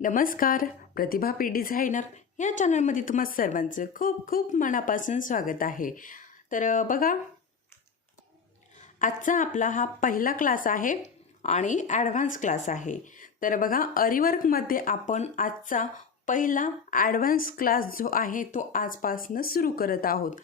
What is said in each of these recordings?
नमस्कार प्रतिभा P designer. या चॅनलमध्ये तुम्हा सर्वांचं खूप खूप मनापासून स्वागत आहे. तर बघा आजचा आपला हा पहिला क्लास आहे आणि ॲडव्हान्स क्लास आहे. तर बघा अरिवर्कमध्ये आपण आजचा पहिला ॲडव्हान्स क्लास जो आहे तो आजपासून सुरू करत आहोत.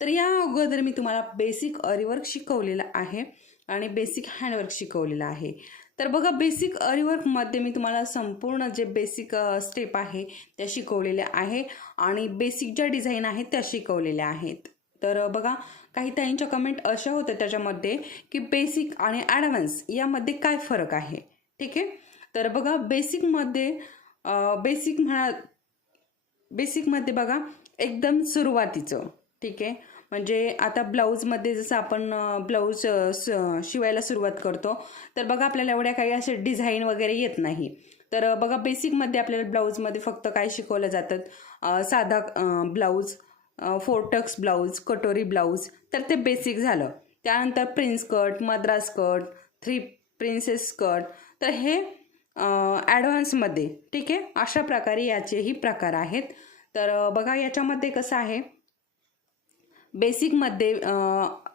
तर या अगोदर मी तुम्हाला बेसिक अरिवर्क शिकवलेलं आहे आणि बेसिक हँडवर्क शिकवलेलं आहे. तर बघा बेसिक अरिवर्कमध्ये मी तुम्हाला संपूर्ण जे बेसिक स्टेप आहे त्या शिकवलेल्या आहे आणि बेसिक ज्या डिझाईन आहेत त्या शिकवलेल्या आहेत. तर बघा काही ताईंच्या कमेंट अशा होत्या त्याच्यामध्ये की बेसिक आणि ॲडव्हान्स यामध्ये काय फरक आहे? ठीक आहे? तर बघा बेसिकमध्ये बेसिक म्हणा बेसिकमध्ये बघा एकदम सुरुवातीचं. ठीक आहे? म्हणजे आता ब्लाऊजमध्ये जसं आपण ब्लाऊज स- शिवायला सुरुवात करतो तर बघा आपल्याला एवढ्या काही असे डिझाईन वगैरे येत नाही. तर बघा बेसिकमध्ये आपल्याला ब्लाऊजमध्ये फक्त काय शिकवलं जातात साधा ब्लाऊज फोरटक्स ब्लाऊज कटोरी ब्लाऊज तर ते बेसिक झालं. त्यानंतर prince cut Madras cut three princess cut तर हे ॲडव्हान्समध्ये ठीक आहे? अशा प्रकारे याचेही प्रकार आहेत. तर बघा याच्यामध्ये कसं आहे? बेसिकमध्ये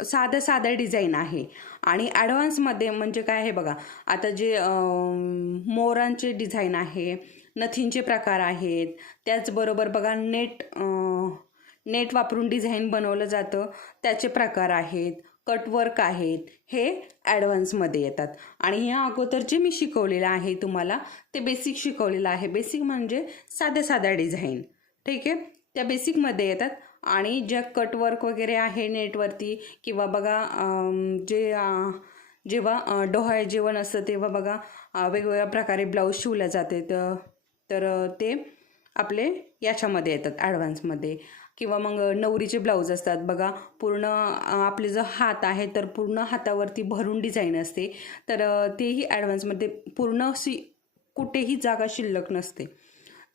साधं साधं डिझाईन आहे. आणि ॲडव्हान्समध्ये म्हणजे काय आहे बघा आता जे मोरांचे डिझाईन आहे नथींचे प्रकार आहेत त्याचबरोबर बघा नेट नेट वापरून डिझाईन बनवलं जातं त्याचे प्रकार आहेत कटवर्क आहेत हे ॲडव्हान्समध्ये येतात. आणि ह्या अगोदर जे मी शिकवलेलं आहे तुम्हाला ते बेसिक शिकवलेलं आहे. बेसिक म्हणजे साध्या साध्या डिझाईन. ठीक आहे? त्या बेसिकमध्ये येतात. आणि ज्या कटवर्क वगैरे आहे नेटवरती किंवा बघा जे जेव्हा डोहाळे जेवण असतं तेव्हा बघा वेगवेगळ्या प्रकारे ब्लाऊज शिवल्या जाते. तर ते आपले याच्यामध्ये येतात ॲडव्हान्समध्ये किंवा मग नवरीचे ब्लाऊज असतात. बघा पूर्ण आपले जो हात आहे तर पूर्ण हातावरती भरून डिझाईन असते. तर तेही ॲडव्हान्समध्ये पूर्ण सी कुठेही जागा शिल्लक नसते.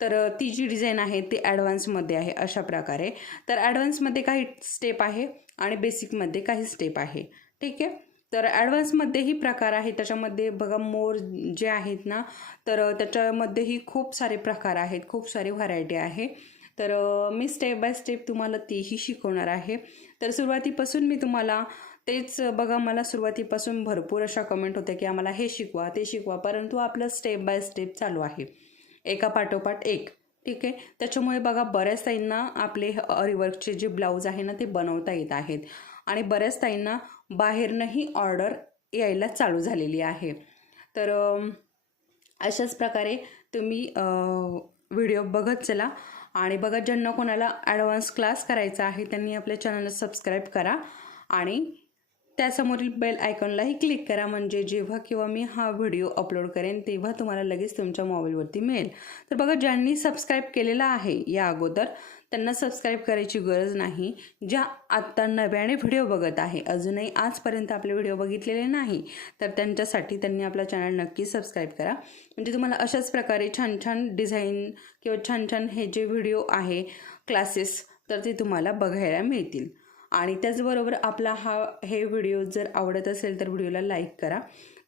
तर ती जी डिझाईन आहे ती ॲडव्हान्समध्ये आहे अशा प्रकारे. तर ॲडव्हान्समध्ये काही स्टेप आहे आणि बेसिकमध्ये काही स्टेप आहे. ठीक आहे? तर ॲडव्हान्समध्येही प्रकार आहे. त्याच्यामध्ये बघा मोर जे आहेत ना तर त्याच्यामध्येही खूप सारे प्रकार आहेत. खूप सारी व्हरायटी आहे. तर मी स्टेप बाय स्टेप तुम्हाला तेही शिकवणार आहे. तर सुरुवातीपासून मी तुम्हाला तेच बघा मला सुरुवातीपासून भरपूर अशा कमेंट होत्या की आम्हाला हे शिकवा ते शिकवा परंतु आपलं स्टेप बाय स्टेप चालू आहे. एका पाठोपाठ एक. ठीक आहे? त्याच्यामुळे बघा बऱ्याच ताईंना आपले रिवर्कचे जे ब्लाऊज आहे ना ते बनवता येत आहेत. आणि बऱ्याच ताईंना बाहेरनंही ऑर्डर यायला चालू झालेली आहे. तर अशाच प्रकारे तुम्ही व्हिडिओ बघत चला. आणि बघा ज्यांना कोणाला ॲडव्हान्स क्लास करायचा आहे त्यांनी आपल्या चॅनलला सबस्क्राईब करा. आणि त्यासमोरील बेल आयकॉनलाही क्लिक करा म्हणजे जेव्हा किंवा मी हा व्हिडिओ अपलोड करेन तेव्हा तुम्हाला लगेच तुमच्या मोबाईलवरती मिळेल. तर बघा ज्यांनी सबस्क्राईब केलेला आहे या अगोदर त्यांना सबस्क्राईब करायची गरज नाही. ज्या आत्ता नव्याने व्हिडिओ बघत आहे अजूनही आजपर्यंत आपले व्हिडिओ बघितलेले नाही तर त्यांच्यासाठी त्यांनी आपला चॅनल नक्की सबस्क्राईब करा. म्हणजे तुम्हाला अशाच प्रकारे छान छान डिझाईन किंवा छान छान हे जे व्हिडिओ आहे क्लासेस तर ते तुम्हाला बघायला मिळतील. आणि त्याचबरोबर आपला हा हे व्हिडिओ जर आवडत असेल तर व्हिडिओला लाईक करा.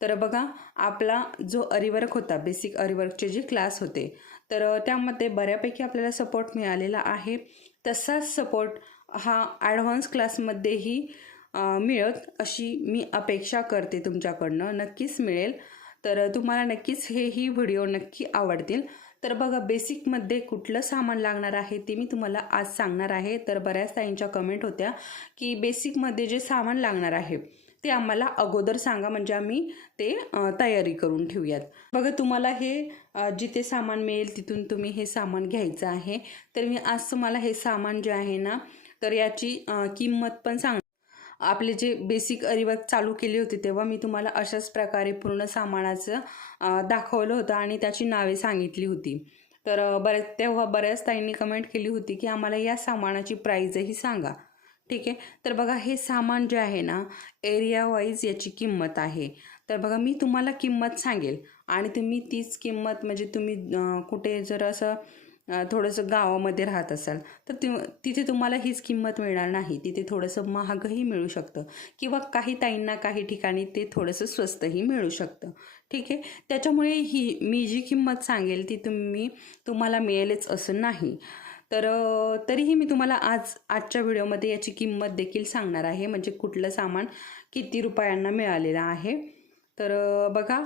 तर बघा आपला जो अरिवर्क होता बेसिक अरिवर्कचे जे क्लास होते तर त्यामध्ये बऱ्यापैकी आपल्याला सपोर्ट मिळालेला आहे. तसाच सपोर्ट हा ॲडव्हान्स क्लासमध्येही मिळत अशी मी अपेक्षा करते तुमच्याकडनं. नक्कीच मिळेल. तर तुम्हाला नक्कीच हेही व्हिडिओ नक्की आवडतील. तर बघा बेसिकमध्ये कुठलं सामान लागणार आहे ते मी तुम्हाला आज सांगणार आहे. तर बऱ्याच ताईंच्या कमेंट होत्या की बेसिकमध्ये जे सामान लागणार आहे ते आम्हाला अगोदर सांगा. म्हणजे आम्ही ते तयारी करून ठेवूयात. बघा तुम्हाला हे जिथे सामान मिळेल तिथून तुम्ही हे सामान घ्यायचं आहे. तर मी आज तुम्हाला हे सामान जे आहे ना तर याची किंमत पण सांग आपले जे बेसिक अरिवर्क चालू केले होते तेव्हा मी तुम्हाला अशाच प्रकारे पूर्ण सामानाचं दाखवलं होतं आणि त्याची नावे सांगितली होती. तर बऱ्याच तेव्हा बऱ्याच ताईंनी कमेंट केली होती की आम्हाला या सामानाची प्राईजही सांगा. ठीक आहे? तर बघा हे सामान जे आहे ना एरिया वाईज याची किंमत आहे. तर बघा मी तुम्हाला किंमत सांगेल. आणि तुम्ही तीच किंमत म्हणजे तुम्ही कुठे जर असं थोडंसं गावामध्ये राहत असाल तर ति तिथे तुम्हाला हीच किंमत मिळणार नाही. तिथे थोडंसं महागही मिळू शकतं किंवा काही ताईंना काही ठिकाणी ते थोडंसं स्वस्तही मिळू शकतं. ठीक आहे? त्याच्यामुळे ही मी जी किंमत सांगेल ती तुम्ही तुम्हाला मिळेलच असं नाही. तर तरीही मी तुम्हाला आज आजच्या व्हिडिओमध्ये याची किंमत देखील सांगणार आहे. म्हणजे कुठलं सामान किती रुपयांना मिळालेलं आहे. तर बघा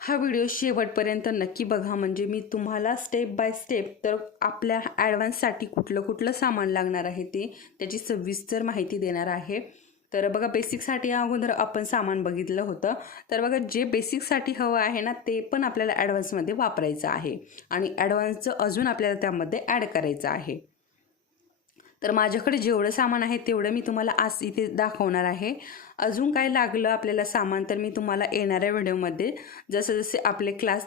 हा व्हिडिओ शेवटपर्यंत नक्की बघा. म्हणजे मी तुम्हाला स्टेप बाय स्टेप तर आपल्या ॲडव्हान्ससाठी कुठलं कुठलं सामान लागणार आहे ते त्याची सविस्तर माहिती देणार आहे. तर बघा बेसिकसाठी अगोदर आपण सामान बघितलं होतं. तर बघा जे बेसिकसाठी हवं आहे ना ते पण आपल्याला ॲडव्हान्समध्ये वापरायचं आहे. आणि ॲडव्हान्सचं अजून आपल्याला त्यामध्ये ॲड करायचं आहे. तर माझ्याकडे जेवढं सामान आहे तेवढं मी तुम्हाला आज इथे दाखवणार आहे. अजून काय लागलं आपल्याला सामान तर मी तुम्हाला येणाऱ्या व्हिडिओमध्ये जसं जसे आपले क्लास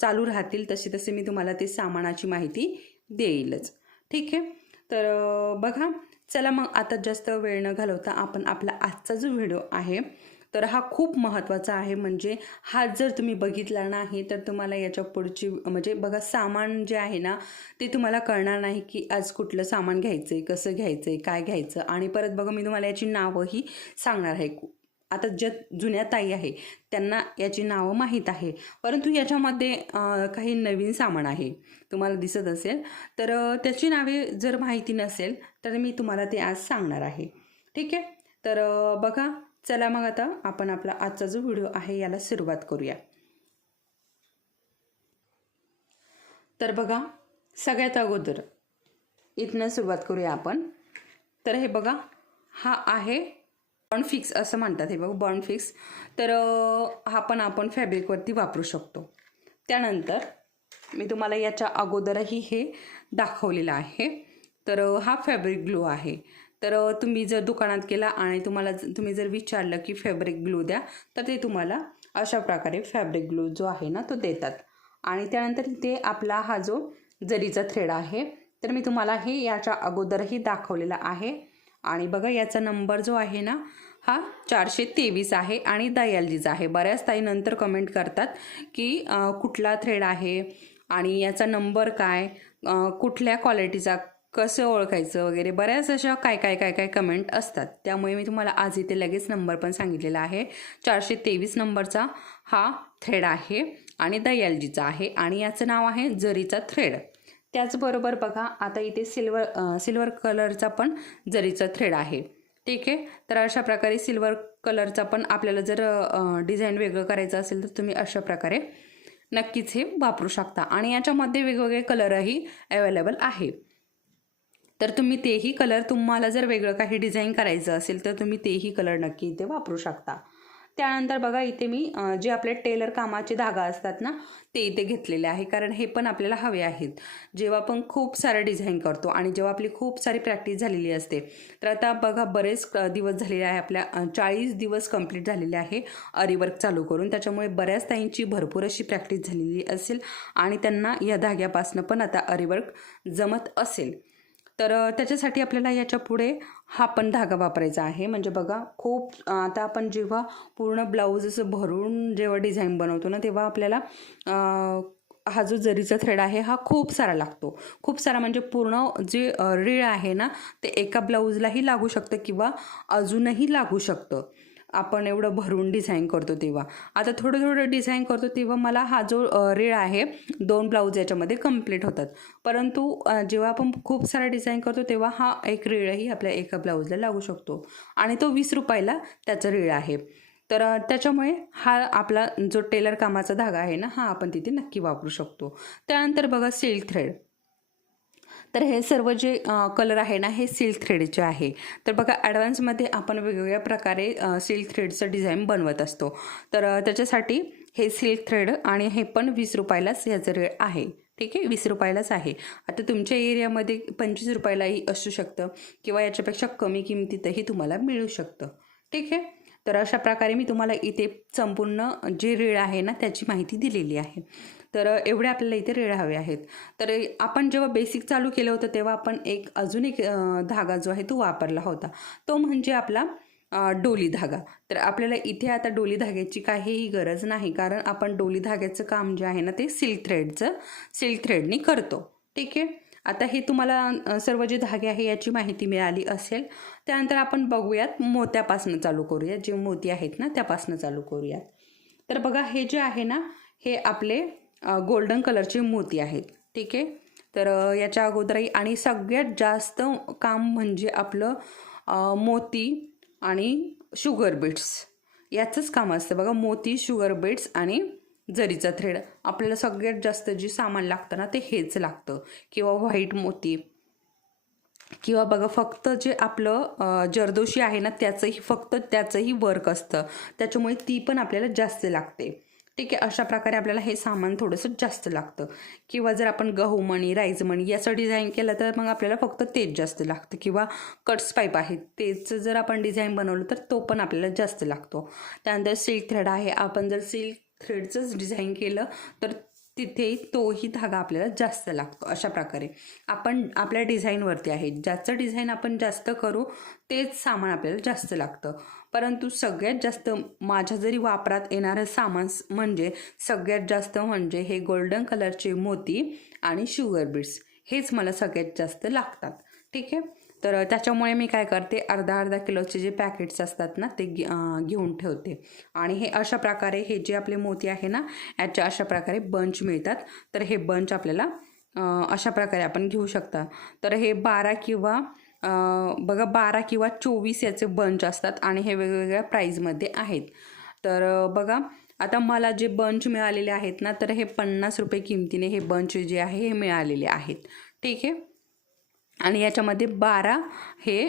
चालू राहतील तसे तसे मी तुम्हाला ते सामानाची माहिती देईलच. ठीक आहे? तर बघा चला मग आता जास्त वेळ न घालवता आपण आपला आजचा जो व्हिडिओ आहे तर हा खूप महत्त्वाचा आहे. म्हणजे हा जर तुम्ही बघितला नाही तर तुम्हाला याच्या पुढची म्हणजे बघा सामान जे आहे ना ते तुम्हाला कळणार नाही की आज कुठलं सामान घ्यायचं आहे कसं घ्यायचं आहे काय घ्यायचं. आणि परत बघा मी तुम्हाला याची नावंही सांगणार आहे. आता ज्या जुन्या ताई आहे त्यांना याची नावं माहीत आहे. परंतु याच्यामध्ये काही नवीन सामान आहे. तुम्हाला दिसत असेल. तर त्याची नावे जर माहिती नसेल तर मी तुम्हाला ते आज सांगणार आहे. ठीक आहे? तर बघा चला मग आता आपण आपला आजचा जो व्हिडिओ आहे याला सुरुवात करूया. तर बघा सगळ्यात अगोदर इथनं सुरुवात करूया आपण. तर हे बघा हा आहे बॉन्ड फिक्स असं म्हणतात हे बघा बॉन्ड फिक्स तर हा पण आपण फॅब्रिकवरती वापरू शकतो. त्यानंतर मी तुम्हाला याच्या अगोदरही हे दाखवलेलं आहे. तर हा फॅब्रिक ग्लू आहे. तर तुम्ही जर दुकानात गेला आणि तुम्हाला तुम्ही जर विचारलं की फॅब्रिक ग्लू द्या तर ते तुम्हाला अशा प्रकारे फॅब्रिक ग्लू जो आहे ना तो देतात. आणि त्यानंतर ते आपला हा जो जरीचा थ्रेड आहे तर मी तुम्हाला हे याच्या अगोदरही दाखवलेला आहे. आणि बघा याचा नंबर जो आहे ना हा चारशे तेवीस आहे आणि दयालजीचा आहे. बऱ्याच ताई नंतर कमेंट करतात की कुठला थ्रेड आहे आणि याचा नंबर काय कुठल्या क्वालिटीचा कसं ओळखायचं वगैरे बऱ्याच अशा काय काय काय काय कमेंट असतात. त्यामुळे मी तुम्हाला आज इथे लगेच नंबर पण सांगितलेला आहे. चारशे तेवीस नंबरचा हा थ्रेड आहे आणि दयालजीचा आहे आणि याचं नाव आहे जरीचा थ्रेड त्याचबरोबर बघा आता इथे सिल्वर सिल्वर कलरचा पण जरीचा थ्रेड आहे. ठीक आहे? तर अशा प्रकारे सिल्वर कलरचा पण आपल्याला जर डिझाईन वेगळं करायचं असेल तर तुम्ही अशा प्रकारे नक्कीच हे वापरू शकता. आणि याच्यामध्ये वेगवेगळे कलरही अवेलेबल आहे. तर तुम्ही तेही कलर तुम्हाला जर वेगळं काही डिझाईन करायचं असेल तर तुम्ही तेही कलर नक्की इथे वापरू शकता. त्यानंतर बघा इथे मी जे आपले टेलर कामाचे धागा असतात ना ते इथे घेतलेले आहे. कारण हे पण आपल्याला हवे आहेत. जेव्हा आपण खूप सारं डिझाईन करतो आणि जेव्हा आपली खूप सारी प्रॅक्टिस झालेली असते तर आता बघा बरेच दिवस झालेले आहे. आपल्या चाळीस दिवस कंप्लीट झालेले आहे अरीवर्क चालू करून. त्याच्यामुळे बऱ्याच ताईंची भरपूर अशी प्रॅक्टिस झालेली असेल आणि त्यांना या धाग्यापासनं पण आता अरीवर्क जमत असेल. तर त्याच्यासाठी आपल्याला याच्यापुढे हा पण धागा वापरायचा आहे. म्हणजे बघा खूप आता आपण जेव्हा पूर्ण ब्लाऊज असं भरून जेव्हा डिझाईन बनवतो ना तेव्हा आपल्याला हा जो जरीचा थ्रेड आहे हा खूप सारा लागतो. खूप सारा म्हणजे पूर्ण जे रीळ आहे ना ते एका ब्लाऊजलाही लागू शकतं किंवा अजूनही लागू शकतं. आपण एवढं भरून डिझाईन करतो तेव्हा. आता थोडं थोडं डिझाईन करतो तेव्हा मला हा जो रेळ रीळ आहे दोन ब्लाऊज याच्यामध्ये कंप्लीट होतात. परंतु जेव्हा आपण खूप सारा डिझाईन करतो तेव्हा हा एक रीळही आपल्या एका ब्लाऊजला लागू शकतो. आणि तो वीस रुपयाला त्याचं रीळ आहे. तर त्याच्यामुळे हा आपला जो टेलर कामाचा धागा आहे ना हा आपण तिथे नक्की वापरू शकतो. त्यानंतर बघा सिल्क थ्रेड तर हे सर्व जे कलर आहे ना हे सिल्क थ्रेडचे आहे. तर बघा ॲडव्हान्समध्ये आपण वेगवेगळ्या प्रकारे सिल्क थ्रेडचं डिझाईन बनवत असतो. तर त्याच्यासाठी हे सिल्क थ्रेड आणि हे पण वीस रुपयालाच याचं रेट आहे. ठीक आहे? वीस रुपयालाच आहे. आता तुमच्या एरियामध्ये पंचवीस रुपयालाही असू शकतं किंवा याच्यापेक्षा कमी किमतीतही तुम्हाला मिळू शकतं. ठीक आहे? तर अशा प्रकारे मी तुम्हाला इथे संपूर्ण जे रेड आहे ना त्याची माहिती दिलेली आहे. तर एवढे आपल्याला इथे रेळ हवे आहेत. तर आपण जेव्हा बेसिक चालू केलं होतं तेव्हा आपण एक अजून एक धागा जो आहे तो वापरला होता. तो म्हणजे आपला डोली धागा. तर आपल्याला इथे आता डोली धाग्याची काहीही गरज नाही कारण आपण डोली धाग्याचं काम जे आहे ना ते सिल्क थ्रेडचं सिल्क थ्रेडनी करतो. ठीक आहे? आता हे तुम्हाला सर्व जे धागे आहे याची माहिती मिळाली असेल. त्यानंतर आपण बघूयात मोत्यापासनं चालू करूयात. जे मोती आहेत ना त्यापासनं चालू करूयात. तर बघा हे जे आहे ना हे आपले गोल्डन कलरचे मोती आहेत. ठीक आहे? तर याच्या अगोदरही आणि सगळ्यात जास्त काम म्हणजे आपलं मोती आणि शुगर बीट्स. याचंच काम असतं बघा मोती शुगर बीट्स आणि जरीचा थ्रेड. आपल्याला सगळ्यात जास्त जे सामान लागतं ना ते हेच लागतं. किंवा व्हाईट मोती. किंवा बघा फक्त जे आपलं जरदोशी आहे ना त्याचंही फक्त त्याचंही वर्क असतं. त्याच्यामुळे ती पण आपल्याला जास्त लागते. ठीक आहे अशा प्रकारे आपल्याला हे सामान थोडंसं जास्त लागतं. किंवा जर आपण गहू मणी राईज मणी याचं डिझाईन केलं तर मग आपल्याला फक्त तेच जास्त लागतं. किंवा कट्स पाईप आहे तेच जर आपण डिझाईन बनवलं तर तो पण आपल्याला जास्त लागतो. त्यानंतर सिल्क थ्रेड आहे आपण जर सिल्क थ्रेडचंच डिझाईन केलं तर तिथे तोही धागा आपल्याला जास्त लागतो अशा प्रकारे. आपण आपल्या डिझाईनवरती आहे ज्याचं डिझाईन आपण जास्त करू तेच सामान आपल्याला जास्त लागतं. परंतु सगळ्यात जास्त माझ्या जरी वापरात येणारं सामान म्हणजे सगळ्यात जास्त म्हणजे हे गोल्डन कलरचे मोती आणि शुगर बीट्स. हेच मला सगळ्यात जास्त लागतात. ठीक आहे? तर त्याच्यामुळे मी काय करते अर्धा अर्धा किलोचे जे पॅकेट्स असतात ना ते घेऊन ठेवते. आणि हे अशा प्रकारे हे जे आपले मोती आहे ना याच्या अशा प्रकारे बंच मिळतात. तर हे बंच आपल्याला अशा प्रकारे आपण घेऊ शकता. तर हे बारा किंवा बघा बारा किंवा चोवीस याचे बंच असतात आणि हे वेगवेगळ्या प्राईजमध्ये आहेत. तर बघा आता मला जे बंच मिळालेले आहेत ना तर हे पन्नास रुपये किमतीने हे बंच जे आहे हे मिळालेले आहेत. ठीक आहे? आणि याच्यामध्ये बारा हे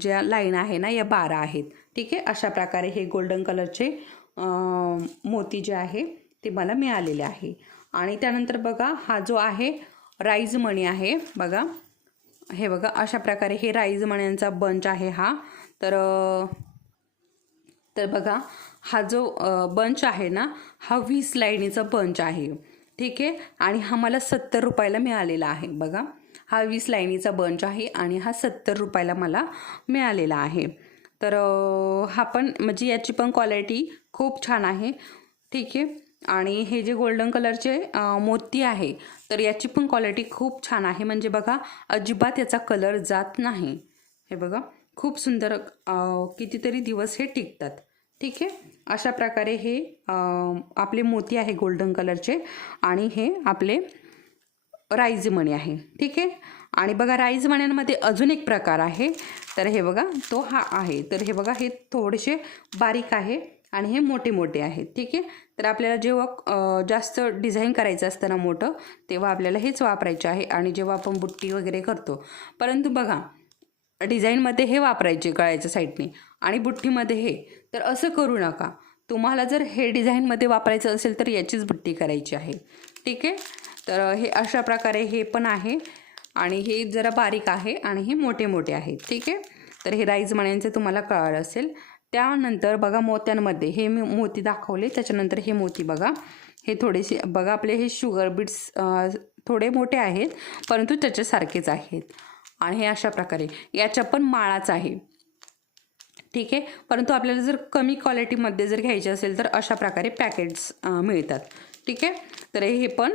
ज्या लाईन आहे ना या बारा आहेत. ठीक आहे? अशा प्रकारे हे गोल्डन कलरचे मोती जे आहे ते मला मिळालेले आहे. आणि त्यानंतर बघा हा जो आहे राईज मणी आहे बघा. हे बघा अशा प्रकारे हे राईज मण्यांचा बंच आहे हा. तर तर बघा हा जो बंच आहे ना हा वीस लाईनीचा बंच आहे. ठीक आहे? आणि हा मला सत्तर रुपयाला मिळालेला आहे बघा. हा वीस लाईनीचा बंच आहे आणि हा सत्तर रुपयाला मला मिळालेला आहे. तर हा पण म्हणजे याची पण क्वालिटी खूप छान आहे. ठीक आहे? आणि हे जे गोल्डन कलरचे मोती आहे तर याची पण क्वालिटी खूप छान आहे. म्हणजे बघा अजिबात याचा कलर जात नाही. हे बघा खूप सुंदर कितीतरी दिवस हे टिकतात. ठीक आहे? अशा प्रकारे हे आपले मोती आहे गोल्डन कलरचे आणि हे आपले राईज मणी आहे. ठीक आहे? आणि बघा राईज मण्यांमध्ये अजून एक प्रकार आहे. तर हे बघा तो हा आहे. तर हे बघा हे थोडेसे बारीक आहे. आणि हे मोठे मोठे आहेत ठीक आहे? तर आपल्याला जेव्हा जास्त डिझाईन करायचं असतं ना मोठं तेव्हा आपल्याला हेच वापरायचे आहे आणि जेव्हा आपण बुट्टी वगैरे करतो. परंतु बघा डिझाईनमध्ये हे वापरायचे गळ्याच्या साईडने आणि बुट्टीमध्ये हे. तर असं करू नका. तुम्हाला जर हे डिझाईनमध्ये वापरायचं असेल तर याचीच बुट्टी करायची आहे ठीक आहे? तर हे अशा प्रकारे हे पण आहे आणि हे जरा बारीक आहे आणि हे मोठे मोठे आहेत ठीक आहे? तर हे राईज मण्यांचं तुम्हाला कळलं असेल. त्यानंतर बघा मोत्यांमध्ये हे मी मोती दाखवले त्याच्यानंतर हे मोती बघा. हे थोडेसे बघा आपले हे शुगर बीट्स थोडे मोठे आहेत परंतु त्याच्यासारखेच आहेत. आणि हे अशा प्रकारे. याच्या पण माळाच आहे. ठीक आहे? परंतु आपल्याला जर कमी क्वालिटीमध्ये जर घ्यायचे असेल तर अशा प्रकारे पॅकेट्स मिळतात. ठीक आहे? तर हे पण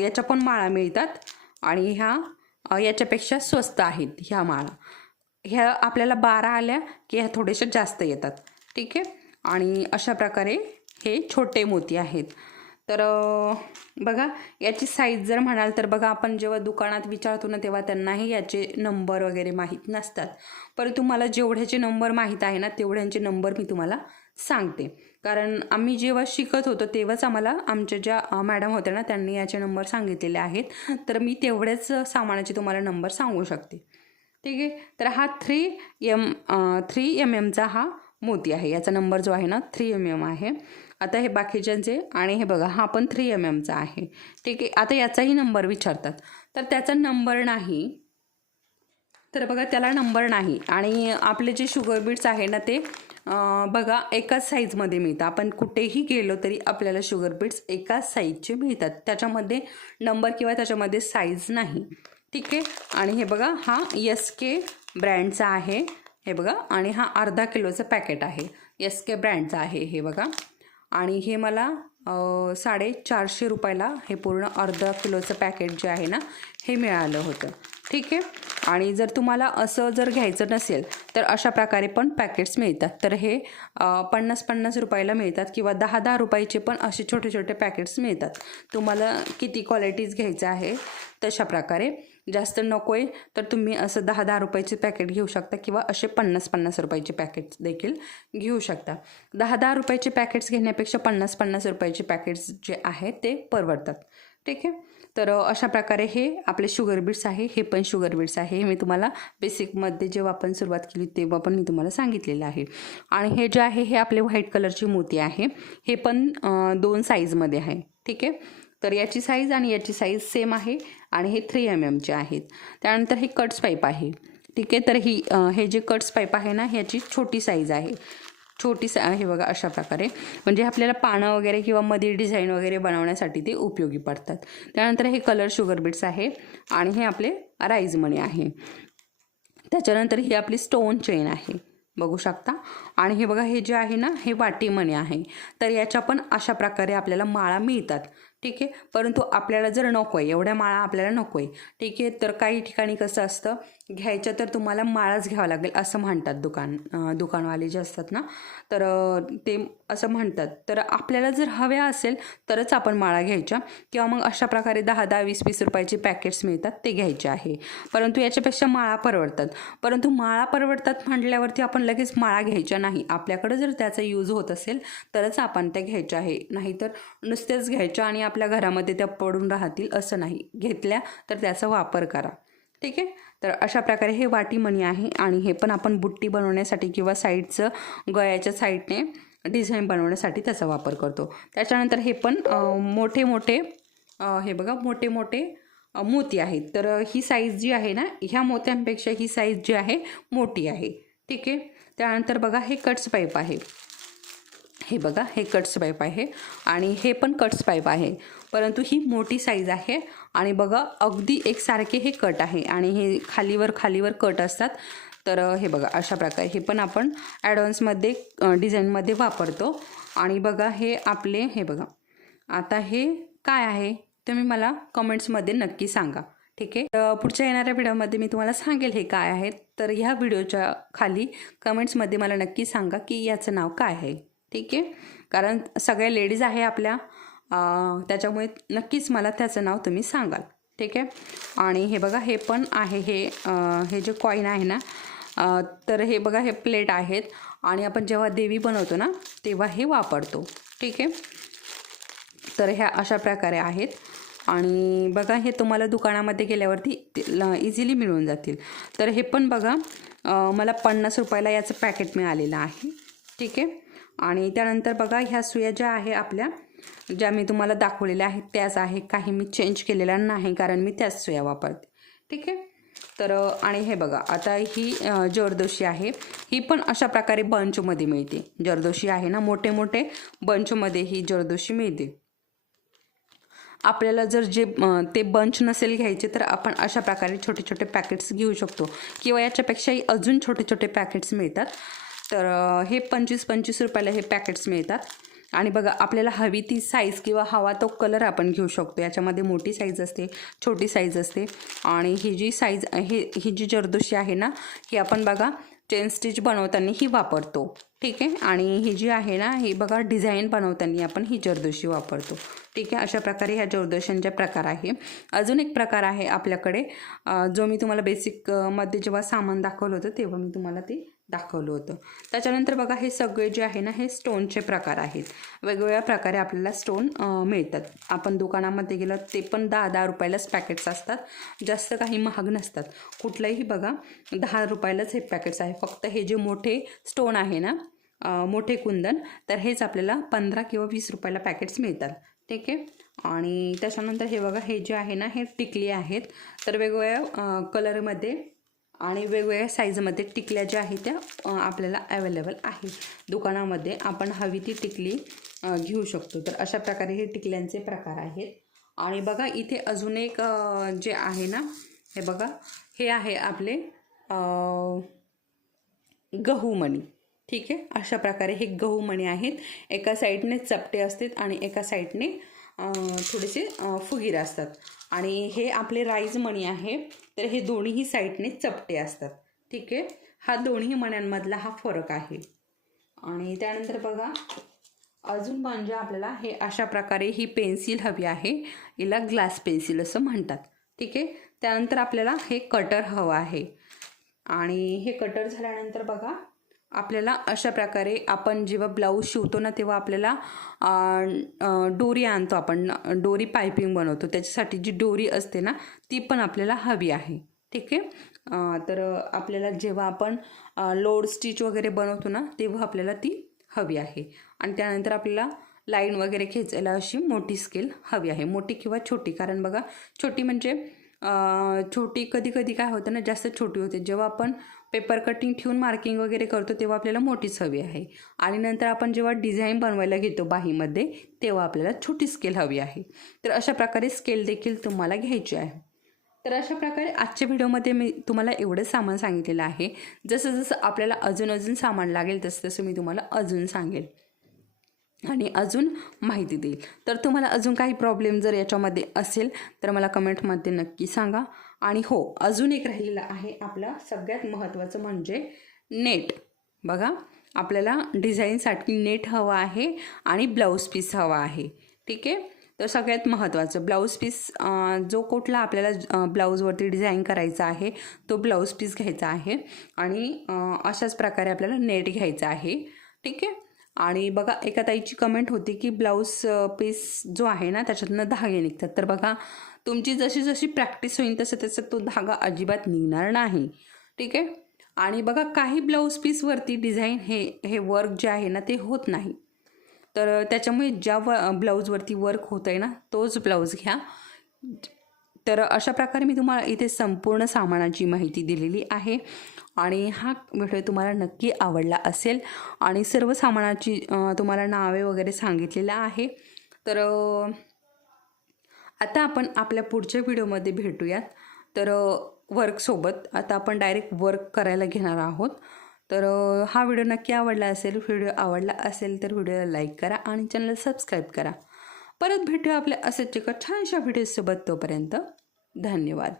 याच्या पण माळा मिळतात. आणि ह्या याच्यापेक्षा स्वस्त आहेत ह्या माळा. ह्या आपल्याला बारा आल्या की ह्या थोड्याशा जास्त येतात. ठीक आहे? आणि अशा प्रकारे हे छोटे मोती आहेत. तर बघा याची साईज जर म्हणाल तर बघा आपण जेव्हा दुकानात विचारतो ना तेव्हा त्यांनाही याचे नंबर वगैरे माहीत नसतात. परंतु मला जेवढ्याचे नंबर माहीत आहे ना तेवढ्यांचे नंबर मी तुम्हाला सांगते. कारण आम्ही जेव्हा शिकत होतो तेव्हाच आम्हाला आमच्या ज्या मॅडम होत्या ना त्यांनी याचे नंबर सांगितलेले आहेत. तर मी तेवढ्याच सामानाचे तुम्हाला नंबर सांगू शकते. ठीक आहे? तर हा थ्री एम थ्री एम एमचा हा मोती आहे. याचा नंबर जो आहे ना थ्री एम एम आहे. आता हे बाकीच्यांचे आणि हे बघा हा पण थ्री एम एमचा आहे. ठीक आहे? आता याचाही नंबर विचारतात. तर त्याचा नंबर नाही. तर बघा त्याला नंबर नाही. आणि आपले जे शुगर बीट्स आहे ना ते बघा एकाच साईजमध्ये मिळतं. आपण कुठेही गेलो तरी आपल्याला शुगर बीट्स एकाच साईजचे मिळतात. त्याच्यामध्ये नंबर किंवा त्याच्यामध्ये साईज नाही. ठीक आहे. आणि हे बघा हा एस के ब्रँडचा आहे. हे बघा आणि हा अर्धा किलोचं पॅकेट आहे. एस के ब्रँडचं आहे हे बघा. आणि हे मला साडे साडेचारशे रुपयाला हे पूर्ण अर्धा किलोचं पॅकेट जे आहे ना हे मिळालं होतं. ठीक आहे? आणि जर तुम्हाला असं जर घ्यायचं नसेल तर अशा प्रकारे पण पॅकेट्स मिळतात. तर हे पन्नास पन्नास रुपयाला मिळतात किंवा दहा दहा रुपयाचे पण असे छोटे छोटे पॅकेट्स मिळतात. तुम्हाला किती क्वालिटीज घ्यायचं आहे तशा प्रकारे. जास्त नको आहे तर तुम्ही असं दहा दहा रुपयाचे पॅकेट घेऊ शकता किंवा असे पन्नास पन्नास रुपयाचे पॅकेट्स देखील घेऊ शकता. दहा दहा रुपयाचे पॅकेट्स घेण्यापेक्षा पन्नास पन्नास रुपयाचे पॅकेट्स जे आहेत ते परवडतात. ठीक आहे? तर अशा प्रकारे हे आपले शुगर बीट्स आहे हे पण शुगर बीट्स आहे. हे मी तुम्हाला बेसिकमध्ये जेव्हा आपण सुरुवात केली तेव्हा पण मी तुम्हाला सांगितलेलं आहे. आणि हे जे आहे हे आपले व्हाईट कलरची मोती आहे. हे पण दोन साईजमध्ये आहे. ठीक आहे? तर याची साईज आणि याची साईज सेम आहे आणि हे थ्री एम एमचे आहेत. त्यानंतर हे कट्स पाईप आहे. ठीक आहे? तर ही हे जे कट्स पाईप आहे ना ह्याची छोटी साईज आहे. छोटी सा हे बघा अशा प्रकारे. म्हणजे आपल्याला पानं वगैरे किंवा मध्ये डिझाईन वगैरे बनवण्यासाठी ते उपयोगी पडतात. त्यानंतर हे कलर शुगर बीट्स आहे आणि हे आपले राईज मणी आहे. त्याच्यानंतर ही आपली स्टोन चेन आहे. बघू शकता? आणि हे बघा हे जे आहे ना हे वाटी मणी आहे. तर याच्या पण अशा प्रकारे आपल्याला माळा मिळतात. ठीक आहे? परंतु आपल्याला जर नको आहे एवढ्या माळा आपल्याला नको आहे ठीक आहे? तर काही ठिकाणी कसं असतं घ्यायच्या तर तुम्हाला माळाच घ्यावा लागेल असं म्हणतात दुकान दुकानवाले जे असतात ना तर ते असं म्हणतात. तर आपल्याला जर हव्या असेल तरच आपण माळा घ्यायच्या. किंवा मग अशा प्रकारे दहा दहा वीस वीस रुपयाचे पॅकेट्स मिळतात ते घ्यायचे आहे. परंतु याच्यापेक्षा माळा परवडतात. परंतु माळा परवडतात म्हटल्यावरती आपण लगेच माळा घ्यायच्या नाही. आपल्याकडं जर त्याचा यूज होत असेल तरच आपण त्या घ्यायच्या आहे. नाहीतर नुसतेच घ्यायच्या आणि आपल्या घरामध्ये त्या पडून राहतील असं नाही. घेतल्या तर त्याचा वापर करा. ठीक आहे? तर अशा प्रकारे हे वाटी मणी आहे आणि हे पण आपण बुट्टी बनवण्यासाठी किंवा साईडचं गळ्याच्या साईडने डिझाईन बनवण्यासाठी त्याचा वापर करतो. त्याच्यानंतर हे पण मोठे मोठे हे बघा मोठे मोठे मोती आहेत. तर ही साईज जी आहे ना ह्या मोत्यांपेक्षा ही साईज जी आहे मोठी आहे. ठीक आहे? त्यानंतर बघा हे कट्स पाईप आहे. हे बघा हे कट्स पाईप आहे आणि हे पण कट्स पाईप आहे. परंतु ही मोठी साईज आहे आणि बघा अगदी एकसारखे हे कट आहे आणि हे खालीवर खालीवर कट असतात. तर हे बघा अशा प्रकारे हे पण आपण ॲडव्हान्समध्ये डिझाईनमध्ये वापरतो. आणि बघा हे आपले हे बघा आता हे काय आहे तुम्ही मला कमेंट्समध्ये नक्की सांगा ठीक आहे? पुढच्या येणाऱ्या व्हिडिओमध्ये मी तुम्हाला सांगेल हे काय आहे. तर ह्या व्हिडिओच्या खाली कमेंट्समध्ये मला नक्की सांगा की याचं नाव काय आहे. ठीक आहे? कारण सगळ्या लेडीज आहे आपल्या. त्याच्यामुळे नक्कीच मला त्याचं नाव तुम्ही सांगाल. ठीक आहे? आणि हे बघा हे पण आहे हे हे जे कॉईन आहे ना तर हे बघा हे प्लेट आहेत. आणि आपण जेव्हा देवी बनवतो ना तेव्हा हे वापरतो. ठीक आहे? तर ह्या अशा प्रकारे आहेत. आणि बघा हे तुम्हाला दुकानामध्ये गेल्यावरती इझिली मिळून जातील. तर हे पण बघा मला पन्नास रुपयाला याचं पॅकेट मिळालेलं आहे. ठीक आहे? आणि त्यानंतर बघा ह्या सुया ज्या आहे आपल्या ज्या मी तुम्हाला दाखवलेल्या आहेत त्याच आहे. काही मी चेंज केलेल्या नाही कारण मी त्याच सुया वापरते. ठीक आहे? तर आणि हे बघा आता ही अ, जरदोशी आहे. ही पण अशा प्रकारे बंचमध्ये मिळते. जरदोशी आहे ना मोठे मोठे बंचमध्ये ही जरदोशी मिळते. आपल्याला जर जे ते बंच नसेल घ्यायचे तर आपण अशा प्रकारे छोटे छोटे पॅकेट्स घेऊ शकतो. किंवा याच्यापेक्षाही अजून छोटे छोटे पॅकेट्स मिळतात. तर हे पंचवीस पंचवीस रुपयाला हे पॅकेट्स मिळतात. आणि बघा आपल्याला हवी ती साईज किंवा हवा तो कलर आपण घेऊ शकतो. याच्यामध्ये मोठी साईज असते छोटी साईज असते. आणि ही जी साईज हे ही जी जरदोशी आहे ना ही आपण बघा चेन स्टिच बनवताना ही वापरतो. ठीक आहे? आणि ही जी आहे ना ही बघा डिझाईन बनवताना आपण ही जरदोशी वापरतो. ठीक आहे? अशा प्रकारे ह्या जरदोशांचे प्रकार आहे. अजून एक प्रकार आहे आपल्याकडे. जो मी तुम्हाला बेसिकमध्ये जेव्हा सामान दाखवलं होतं तेव्हा मी तुम्हाला ते दाखवलं होतं. त्याच्यानंतर बघा हे सगळे जे आहे ना हे स्टोनचे प्रकार आहेत. वेगवेगळ्या प्रकारे आपल्याला स्टोन मिळतात. आपण दुकानामध्ये गेलं ते पण दहा दहा रुपयालाच पॅकेट्स असतात. जास्त काही महाग नसतात. कुठलंही बघा दहा रुपयालाच हे पॅकेट्स आहे. फक्त हे जे मोठे स्टोन आहे ना मोठे कुंदन तर हेच आपल्याला पंधरा किंवा वीस रुपयाला पॅकेट्स मिळतात. ठीक आहे? आणि त्याच्यानंतर हे बघा हे जे आहे ना हे टिकली आहेत. तर वेगवेगळ्या कलरमध्ये आणि वेगवेगळ्या साईजमध्ये टिकल्या ज्या आहेत त्या आपल्याला अवेलेबल आहे. दुकानामध्ये आपण हवी ती टिकली घेऊ शकतो. तर अशा प्रकारे हे टिकल्यांचे प्रकार आहेत. आणि बघा इथे अजून एक जे आहे ना हे बघा हे आहे आपले गहूमणी ठीक आहे? अशा प्रकारे हे गहूमणी आहेत. एका साईडने चपटे असतात आणि एका साईडने थोडेसे फुगीर असतात. आणि हे आपले राईज मणी आहे तर हे दोन्हीही साईडने चपटे असतात. ठीक आहे? हा दोन्ही मण्यांमधला हा फरक आहे. आणि त्यानंतर बघा अजून म्हणजे आपल्याला हे अशा प्रकारे ही पेन्सिल हवी आहे. हिला ग्लास पेन्सिल असं म्हणतात. ठीक आहे? त्यानंतर आपल्याला हे कटर हवं आहे. आणि हे कटर झाल्यानंतर बघा आपल्याला अशा प्रकारे आपण जेव्हा ब्लाऊज शिवतो ना तेव्हा आपल्याला डोरी आणतो आपण. डोरी पायपिंग बनवतो. त्याच्यासाठी जी डोरी असते ना ती पण आपल्याला हवी आहे. ठीक आहे? तर आपल्याला जेव्हा आपण लोड स्टिच वगैरे बनवतो ना तेव्हा आपल्याला ती हवी आहे. आणि त्यानंतर आपल्याला लाईन वगैरे खेचायला अशी मोठी स्केल हवी आहे. मोठी किंवा छोटी. कारण बघा छोटी म्हणजे छोटी कधी कधी काय होतं ना जास्त छोटी होते. जेव्हा आपण पेपर कटिंग ठेवून मार्किंग वगैरे करतो तेव्हा आपल्याला मोठीच हवी आहे. आणि नंतर आपण जेव्हा डिझाईन बनवायला घेतो बाहीमध्ये तेव्हा आपल्याला छोटी स्केल हवी आहे. तर अशा प्रकारे स्केल देखील तुम्हाला घ्यायची आहे. तर अशा प्रकारे आजच्या व्हिडिओमध्ये मी तुम्हाला एवढं सामान सांगितलेलं आहे. जसं जसं आपल्याला अजून अजून सामान लागेल तसं तसं मी तुम्हाला अजून सांगेल. आणि अजून माहिती देईल. तर तुम्हाला अजून काही प्रॉब्लेम जर याच्यामध्ये असेल तर मला कमेंटमध्ये नक्की सांगा. आणि हो अजून एक राहिलेलं आहे आपला सगळ्यात महत्त्वाचं म्हणजे नेट. बघा आपल्याला डिझाईनसाठी नेट हवं आहे आणि ब्लाऊज पीस हवा आहे. ठीक आहे? तर सगळ्यात महत्त्वाचं ब्लाऊज पीस जो कुठला आपल्याला ब्लाऊजवरती डिझाईन करायचा आहे तो ब्लाऊज पीस घ्यायचा आहे आणि अशाच प्रकारे आपल्याला नेट घ्यायचा आहे. ठीक आहे? आणि बघा एका ताईची कमेंट होती की ब्लाऊज पीस जो आहे ना त्याच्यातनं धागे निघतात. तर बघा तुमची जशी जशी प्रॅक्टिस होईल तसं तसं तो धागा अजिबात निघणार नाही. ठीक आहे? आणि बघा काही ब्लाऊज पीसवरती डिझाईन हे हे वर्क जे आहे ना ते होत नाही. तर त्याच्यामुळे ज्या व ब्लाऊजवरती वर्क होतं आहे ना तोच ब्लाऊज घ्या. तर अशा प्रकारे मी तुम्हाला इथे संपूर्ण सामानाची माहिती दिलेली आहे. आणि हा व्हिडिओ तुम्हाला नक्की आवडला असेल. आणि सर्व सामानाची तुम्हाला नावे वगैरे सांगितलेलं आहे. तर आता आपण आपल्या पुढच्या व्हिडिओमध्ये भेटूयात. तर वर्कसोबत आता आपण डायरेक्ट वर्क करायला घेणार आहोत. तर हा व्हिडिओ नक्की आवडला असेल व्हिडिओ आवडला असेल तर व्हिडिओला लाईक करा आणि चॅनलला सबस्क्राईब करा. परत भेटूया आपल्या असेच एका छानशा व्हिडिओसोबत तोपर्यंत. धन्यवाद.